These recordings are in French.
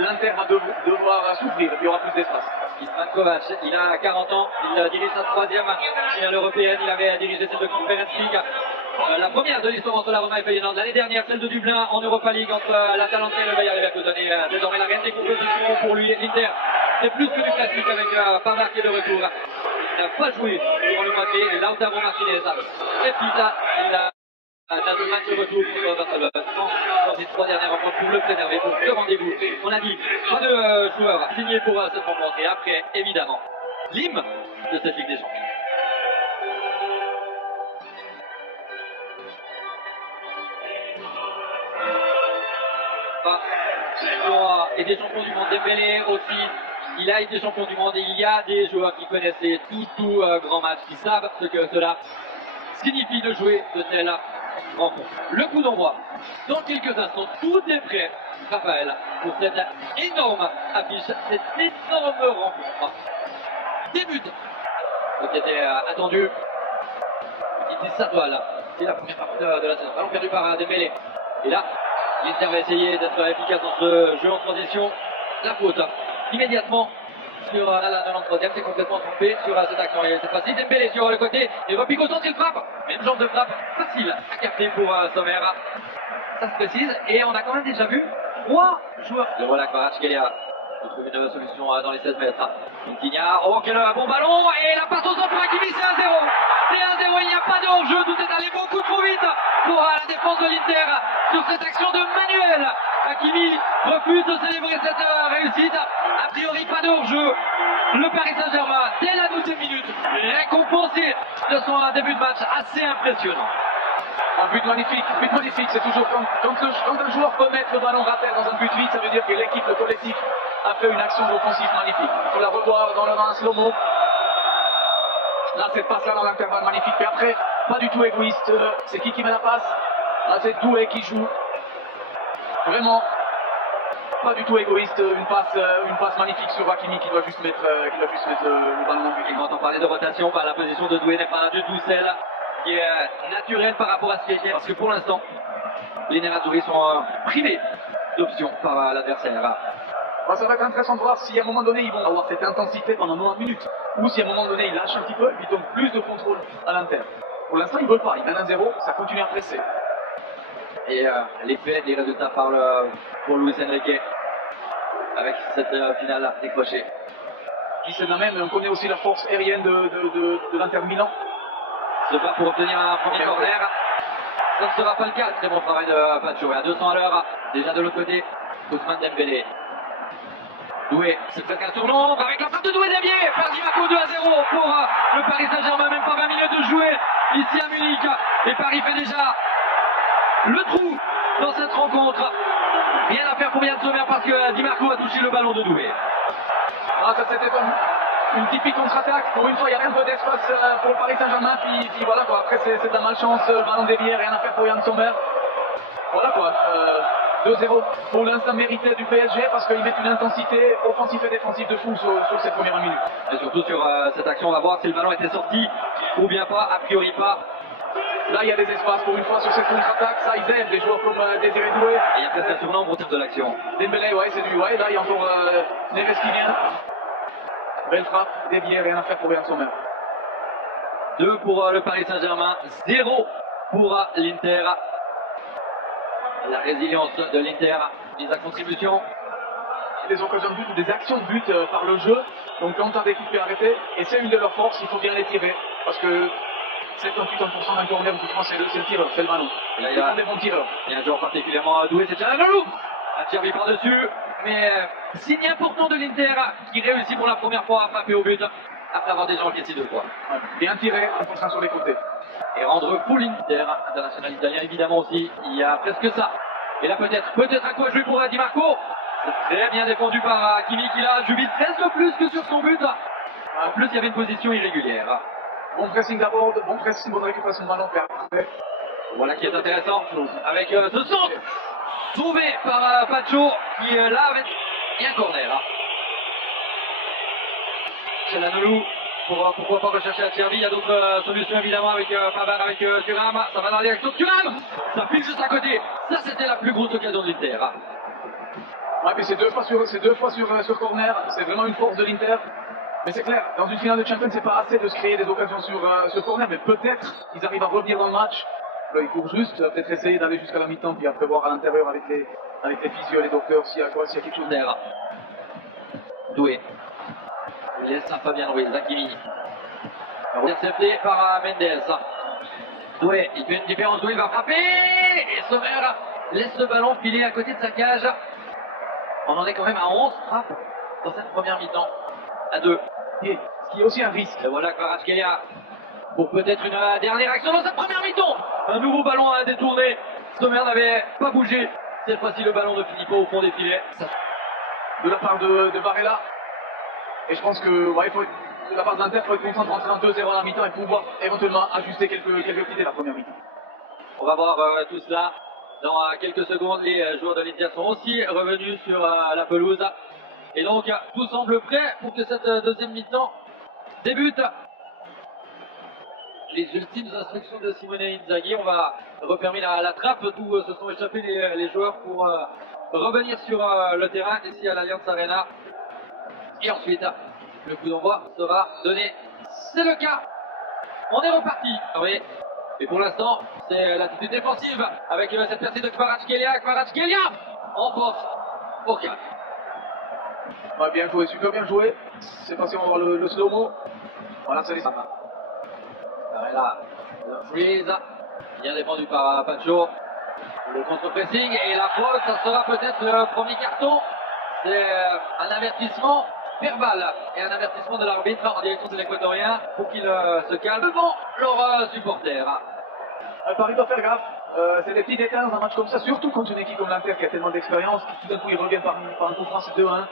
l'Inter va devoir souffrir, il y aura plus d'espace. Isman Kovac, il a 40 ans, il dirige sa troisième finale européenne, il avait dirigé celle de Conference League. La première de l'histoire entre la Roma et Feyenoord, l'année dernière celle de Dublin en Europa League entre l'Atalanta et le Bayer Leverkusen. Et désormais la reine des compositions pour lui, l'Inter. C'est plus que du classique avec Pavard qui est de retour. Il n'a pas joué durant le mois de mai, Lautaro Martinez est pita, il a le match de retour pour Barcelone dans ces 3 dernières rencontres pour le préserver pour ce rendez-vous. On a dit pas de joueurs signés pour cette rencontre et après évidemment l'hymne de cette Ligue des Champions. Il a été champion du monde, Dembélé aussi, il a été champion du monde et il y a des joueurs qui connaissaient tout grand match, qui savent ce que cela signifie de jouer de telles rencontres. Le coup d'envoi, dans quelques instants, tout est prêt, Raphaël, pour cette énorme affiche, cette énorme rencontre. Débute, ce qui était attendu, qui était sa toile, c'est la première partie de la saison, ballon perdu par Dembélé, et là, l'Inter va essayer d'être efficace dans ce jeu en transition. La faute immédiatement sur la 93e, c'est complètement trompé sur cette action. Et cette fois-ci, Dembélé sur le côté, et repique au centre, il frappe. Même jambe de frappe, facile à capter pour Sommer. Ça se précise, et on a quand même déjà vu 3 joueurs. Le voilà Kvaratskhelia, il trouve une solution dans les 16 mètres. Quintana, oh quel bon ballon, et la passe au centre pour Hakimi, c'est 1-0. C'est 1-0, il n'y a pas de hors-jeu, tout est allé beaucoup trop vite pour la défense de l'Inter sur cette action de Manuel. Hakimi refuse de célébrer cette réussite. A priori, pas de hors-jeu. Le Paris Saint-Germain, dès la 12e minute, récompensé de son début de match assez impressionnant. Un but magnifique, c'est toujours quand un joueur peut mettre le ballon raté dans un but vite, ça veut dire que l'équipe, le collectif, a fait une action offensive magnifique. Il faut la revoir dans le slow-mo. Là, cette passe-là dans l'intervalle magnifique, mais après, pas du tout égoïste. C'est qui met la passe? Là, c'est Doué qui joue. Vraiment, pas du tout égoïste. Une passe magnifique sur Hakimi qui doit juste mettre le ballon dans le but. Et quand on parlait de rotation, la position de Doué n'est pas du tout celle qui est naturelle par rapport à ce qui était. Parce que pour l'instant, les Nerazzurri sont privés d'options par l'adversaire. Ça va être intéressant de voir si à un moment donné ils vont avoir cette intensité pendant 90 minutes ou si à un moment donné ils lâchent un petit peu et puis donnent plus de contrôle à l'Inter. Pour l'instant ils ne veulent pas, ils mènent 1-0, ça continue à presser. Et les faits, les résultats parlent pour Luis Enrique avec cette finale décrochée. Qui se même, on connaît aussi la force aérienne de l'Inter Milan. Se bat pour obtenir un premier corner. Ça ne sera pas le cas, très bon travail de Pacho. À 200 à l'heure, déjà de l'autre côté, Ousmane Dembélé. Doué, c'est presque un tournant avec la frappe de Doué déviée par Di Marco, 2-0 pour le Paris Saint-Germain, même pas 20 minutes de jouer ici à Munich. Et Paris fait déjà le trou dans cette rencontre. Rien à faire pour Yann Sommer parce que Di Marco a touché le ballon de Doué. Ah, ça c'était une typique contre-attaque. Pour une fois, il n'y a rien d'espace pour le Paris Saint-Germain. Puis voilà quoi, après c'est de la malchance, le ballon dévié, rien à faire pour Yann Sommer. Voilà quoi. 2-0 pour l'instant mérité du PSG parce qu'ils mettent une intensité offensive et défensive de fou sur cette première minute. Et surtout sur cette action, on va voir si le ballon était sorti ou bien pas, a priori pas. Là il y a des espaces pour une fois sur cette contre-attaque, ça ils aiment, des joueurs comme Désiré Doué. Et il y a presque un surnombre au terme de l'action. Dembélé, ouais c'est lui, ouais, là il y a encore Neves qui vient. Belle frappe, déviée, rien à faire pour Yann Sommer. 2 pour le Paris Saint-Germain, 0 pour l'Inter. La résilience de l'Inter, mise à contribution. Des occasions de but ou des actions de but par le jeu. Donc quand tu as des coups de pied arrêtés, et c'est une de leurs forces, il faut bien les tirer. Parce que 78% d'un corner, c'est le tireur, c'est le ballon. Et là, il y a des bons tireurs. Il y a un joueur particulièrement doué, c'est Çalhanoğlu. Un tir par-dessus, mais signe important de l'Inter qui réussit pour la première fois à frapper au but après avoir déjà encaissé 2 fois. Ouais. Bien tiré, en poussant sur les côtés. Et rendre fou l'Inter, international italien évidemment aussi, il y a presque ça. Et là peut-être à quoi jouer pour Di Marco. C'est très bien défendu par Hakimi qui là jubile presque plus que sur son but. En plus il y avait une position irrégulière. Bon pressing d'abord, bon pressing, bonne récupération de ballon, parfait. Voilà qui est intéressant avec ce centre sauvé par Pacho qui là avait un corner. Çalhanoğlu pourquoi pas rechercher à Thierry, il y a d'autres solutions évidemment avec Pavard, avec Thuram, ça va dans la direction de Thuram, ça file juste à côté, ça c'était la plus grosse occasion de l'Inter. Ouais, mais c'est deux fois sur corner, c'est vraiment une force de l'Inter. Mais c'est clair, dans une finale de Champions, c'est pas assez de se créer des occasions sur corner, mais peut-être ils arrivent à revenir dans le match. Là, il court juste, peut-être essayer d'aller jusqu'à la mi-temps, puis après voir à l'intérieur avec les physios, les docteurs, s'il y a quelque chose. D'air. Doué. Il laisse à Fabien Ruiz, Hakimi. Intercepté par Mendes. Doué, il fait une différence, Doué va frapper et Sommer laisse le ballon filer à côté de sa cage. On en est quand même à 11 frappes dans cette première mi-temps. À 2. Ce qui est aussi un risque. Et voilà Kvaratskhelia pour peut-être une dernière action dans cette première mi-temps. Un nouveau ballon à détourner. Sommer n'avait pas bougé. Cette fois-ci le ballon de Filippo au fond des filets. De la part de Barella. Et je pense que de la part de l'Inter, il faut être content de rentrer en 2-0 à la mi-temps et pouvoir éventuellement ajuster quelques petits dès la première mi-temps. On va voir tout cela dans quelques secondes. Les joueurs de l'Inter sont aussi revenus sur la pelouse. Et donc tout semble prêt pour que cette deuxième mi-temps débute. Les ultimes instructions de Simone Inzaghi, on va refermer la trappe d'où se sont échappés les joueurs pour revenir sur le terrain ici à l'Allianz Arena. Et ensuite, le coup d'envoi sera donné. C'est le cas. On est reparti. Oui. Et pour l'instant, c'est l'attitude défensive avec cette percée de Kvaratskhelia. Kvaratskhelia en force au 4. Ouais, bien joué, super bien joué. C'est passé, on va voir le slow-mo. Voilà, c'est les sympas. Là, le freeze, bien défendu par Pacho. Le contre-pressing et la faute, ça sera peut-être le premier carton. C'est un avertissement verbal et un avertissement de l'arbitre en direction de l'Équatorien pour qu'il se calme devant leurs supporters. Paris doit faire gaffe. C'est des petits détails dans un match comme ça, surtout contre une équipe comme l'Inter qui a tellement d'expérience, qui tout d'un coup ils reviennent par un coup franc, c'est 2-1.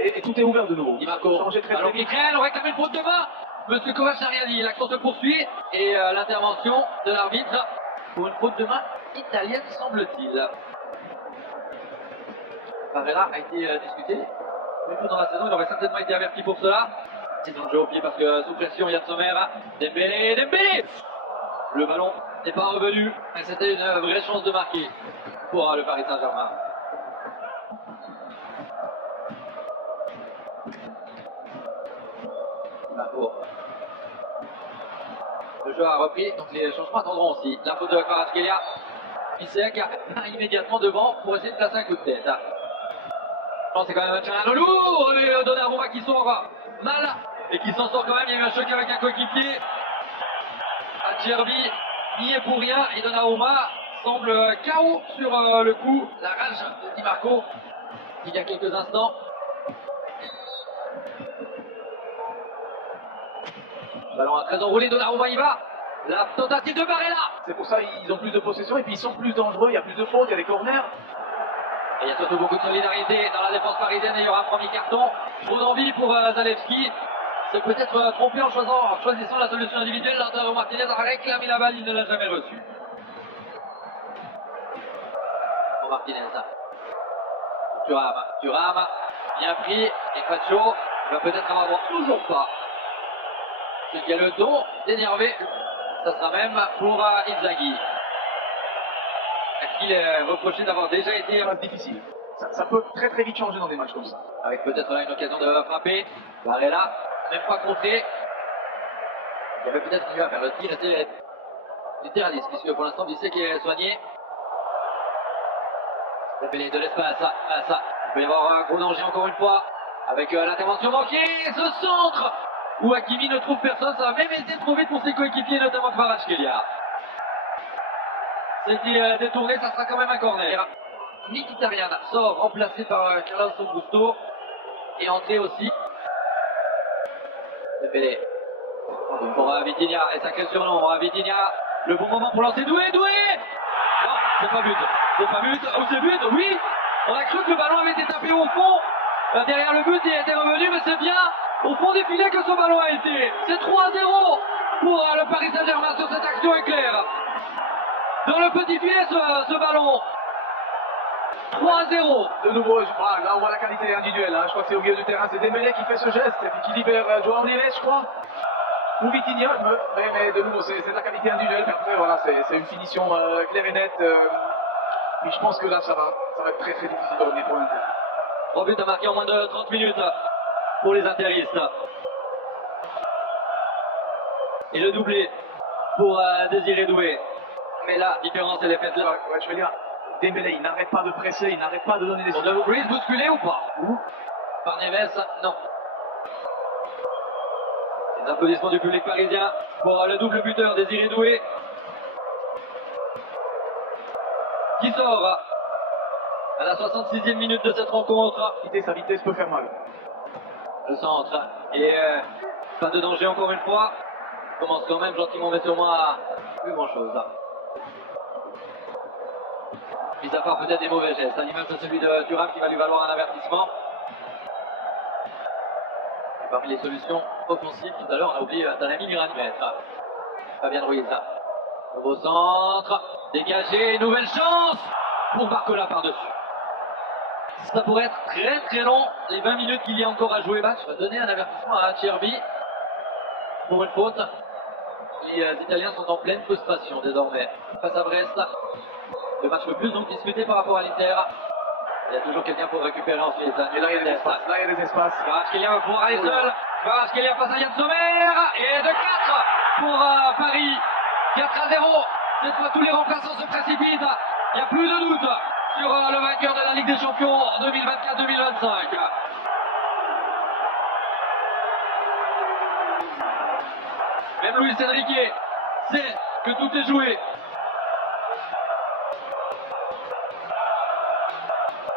Et tout est ouvert de nouveau. Di Marco, Changer très alors vite. on réclame une faute de main. Monsieur Kovac n'a rien dit, l'action se poursuit et l'intervention de l'arbitre pour une faute de main italienne semble-t-il. Barella a été discuté. Plus tôt dans la saison, il aurait certainement été averti pour cela. C'est dans le jeu au pied parce que sous pression, Yann Sommer. Dembélé. Le ballon n'est pas revenu. Et c'était une vraie chance de marquer pour le Paris Saint-Germain. Marco. Le jeu a repris, donc les changements attendront aussi. La faute de Kvaratskhelia. Pisek immédiatement devant pour essayer de placer un coup de tête. Je pense que c'est quand même un challenge lourd, et Donnarumma qui sort mal et qui s'en sort quand même. Il y a eu un choc avec un coéquipier. Acerbi n'y est pour rien et Donnarumma semble KO sur le coup. La rage de Di Marco il y a quelques instants. Ballon à 13 enroulé, Donnarumma y va. La tentative de Barella. C'est pour ça qu'ils ont plus de possession et puis ils sont plus dangereux, il y a plus de fautes, il y a des corners. Et il y a surtout beaucoup de solidarité dans la défense parisienne et il y aura un premier carton. Trop d'envie pour Zalewski. C'est peut-être trompé en choisissant la solution individuelle. Lautaro Martinez a réclamé la balle, il ne l'a jamais reçue. Pour Martinez. Thuram, bien pris. Et Pacho va peut-être avoir droit. Toujours pas. Ce qui a le don d'énerver. Ça sera même pour Inzaghi. À qui il est reproché d'avoir déjà été Difficile. Ça peut très très vite changer dans des matchs comme ça. avec peut-être là une occasion de frapper. Barella, même pas contré. Il y avait peut-être mieux à faire le tir, c'était les tirs à 10, puisque pour l'instant Bissek est soigné. Dembélé de l'espace, il peut y avoir un gros danger encore une fois, avec l'intervention manquée, ce centre où Hakimi ne trouve personne, ça va même été trop vite pour ses coéquipiers, notamment Kvaratskhelia. C'était détourné, ça sera quand même un corner. Mkhitaryan sort, remplacé par Carlos Augusto. Et entré aussi. Dembélé. Pour Vitinha, et sacré surnom. Vitinha, le bon moment pour lancer. Doué. Non, c'est pas but. Oh, c'est but, oui. On a cru que le ballon avait été tapé au fond. Derrière le but, il était revenu, mais c'est bien au fond des filets que ce ballon a été. C'est 3-0 pour le Paris Saint-Germain sur cette action éclair. Dans le petit filet, ce ballon. 3-0. De nouveau, là on voit la qualité individuelle. Hein. Je crois que c'est au milieu du terrain, c'est Dembélé qui fait ce geste et puis qui libère Joao Neves, je crois. Ou Vitinha, mais de nouveau, c'est la qualité individuelle. Puis après, voilà, c'est une finition claire et nette. Puis je pense que là, ça va être très très difficile de revenir pour l'Inter. 3 buts à marquer en moins de 30 minutes pour les interistes. Et le doublé pour Désiré Doué. Mais la différence, elle est faite là. Ouais, je veux dire, Dembélé, il n'arrête pas de presser, il n'arrête pas de donner des On doit Ruiz bousculer ou pas? Par Neves, non. Les applaudissements du public parisien pour le double buteur Désiré Doué. Qui sort à la 66e minute de cette rencontre. Quitter sa vitesse peut faire mal. Le centre. Et pas de danger encore une fois. Commence quand même gentiment, mais sur moi, plus grand chose. Mis à part peut-être des mauvais gestes, à l'image de celui de Thuram qui va lui valoir un avertissement. Et parmi les solutions offensives, tout à l'heure, on a oublié d'un ami Miranimètre. Fabien Ruiz. Nouveau centre, dégagé, nouvelle chance pour Barcola par-dessus. Ça pourrait être très très long, les 20 minutes qu'il y a encore à jouer. Match va donner un avertissement à Cherby pour une faute. Les Italiens sont en pleine frustration désormais face à Brest. Le match le plus donc discuté par rapport à l'Inter. Il y a toujours quelqu'un pour récupérer ensuite. Et là, il y a des espaces. Là, il y a des espaces. Kvaratskhelia va pouvoir aller seul. Kvaratskhelia face à Yann Sommer. Et de 4 pour Paris. 4-0. Cette fois, tous les remplaçants se précipitent. Il n'y a plus de doute sur le vainqueur de la Ligue des Champions 2024-2025. Même Luis Enrique sait que tout est joué.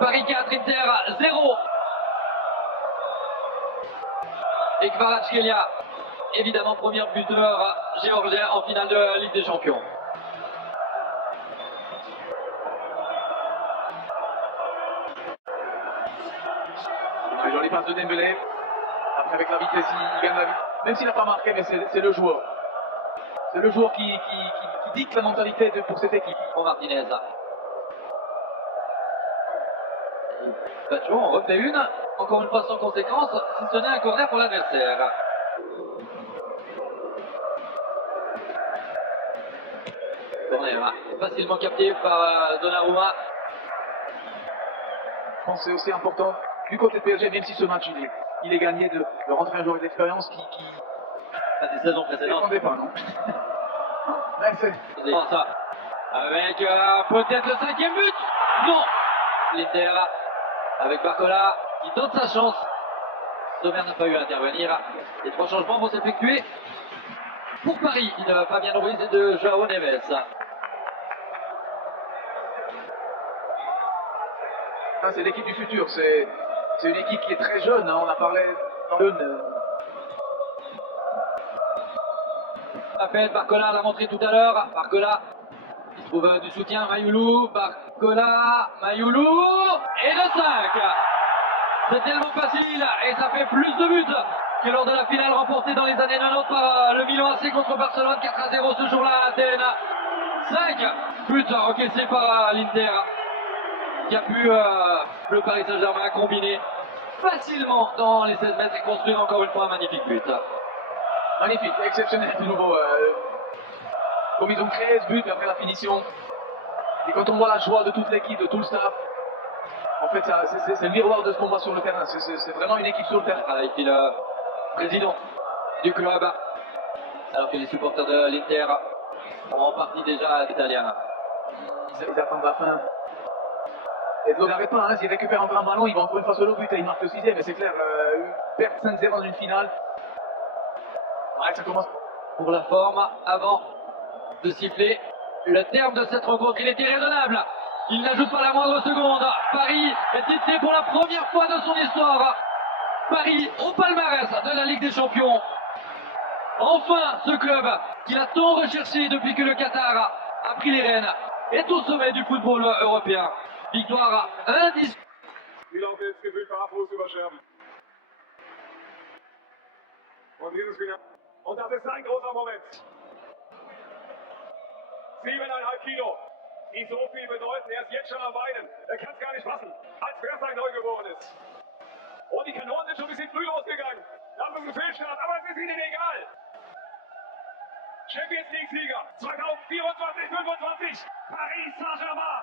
Paris 4, Inter 0. Et Kvaratskhelia, évidemment premier buteur géorgien en finale de Ligue des Champions. Une jolie passe de Dembélé. Après, avec la vitesse, il gagne la vie. Même s'il n'a pas marqué, mais c'est le joueur. C'est le joueur qui dicte la mentalité pour cette équipe. Pour Martinez. Bacho en refait une, encore une fois sans conséquence, si ce n'est un corner pour l'adversaire. Corner facilement capté par Donnarumma. Je pense que c'est aussi important du côté de PSG, même si ce match il est gagné, de rentrer un joueur d'expérience qui Pas des saisons ne précédentes. défendait pas, non. Mais c'est Ça. Avec peut-être le 5e but. Non. L'Inter avec Barcola qui donne sa chance. Sommer n'a pas eu à intervenir. Les 3 changements vont s'effectuer pour Paris. Il ne va pas bien Ruiz et de Joao Neves. ça, c'est l'équipe du futur. C'est une équipe qui est très jeune. Hein. On a parlé dans le Appel, Barcola l'a montré tout à l'heure. Barcola, il trouve du soutien. Mayoulou, Barcola, Mayoulou. Et le 5. C'est tellement facile et ça fait plus de buts que lors de la finale remportée dans les années 90 par le Milan AC contre Barcelone. 4-0 ce jour-là à Athènes. 5 buts encaissés par l'Inter, qui a pu le Paris Saint-Germain combiner facilement dans les 16 mètres et construire encore une fois un magnifique but. magnifique, exceptionnel de nouveau. Comme ils ont créé ce but après la finition. Et quand on voit la joie de toute l'équipe, de tout le staff, en fait, c'est le miroir de ce qu'on voit sur le terrain. C'est vraiment une équipe sur le terrain. Avec le président du club, alors que les supporters de l'Inter sont en partie déjà italiens. Ils attendent la fin. Et ils n'arrêtent pas, hein. S'ils récupèrent encore un ballon, ils vont encore une fois seul au but et ils marquent le 6e. Mais c'est clair, perdre 5-0 dans une finale. Ouais, ça commence. Pour la forme, avant de siffler le terme de cette rencontre, il était raisonnable. Il n'ajoute pas la moindre seconde. Paris est titré pour la première fois de son histoire. Paris au palmarès de la Ligue des Champions. Enfin, ce club qu'il a tant recherché depuis que le Qatar a pris les rênes est au sommet du football européen. Victoire indiscutable. Wie laufen jetzt gefühlt barfuß über Scherben. Und dieses Finale. Und das ist ein großer Moment. 7,5 Kilo, die so viel bedeuten. Er ist jetzt schon am Weinen. Er kann es gar nicht fassen, als Versailles neu geboren ist. Und die Kanonen sind schon ein bisschen früh losgegangen. Nach einem Fehlstart, aber es ist ihnen egal. Champions League-Sieger 2024, 25, Paris Saint-Germain.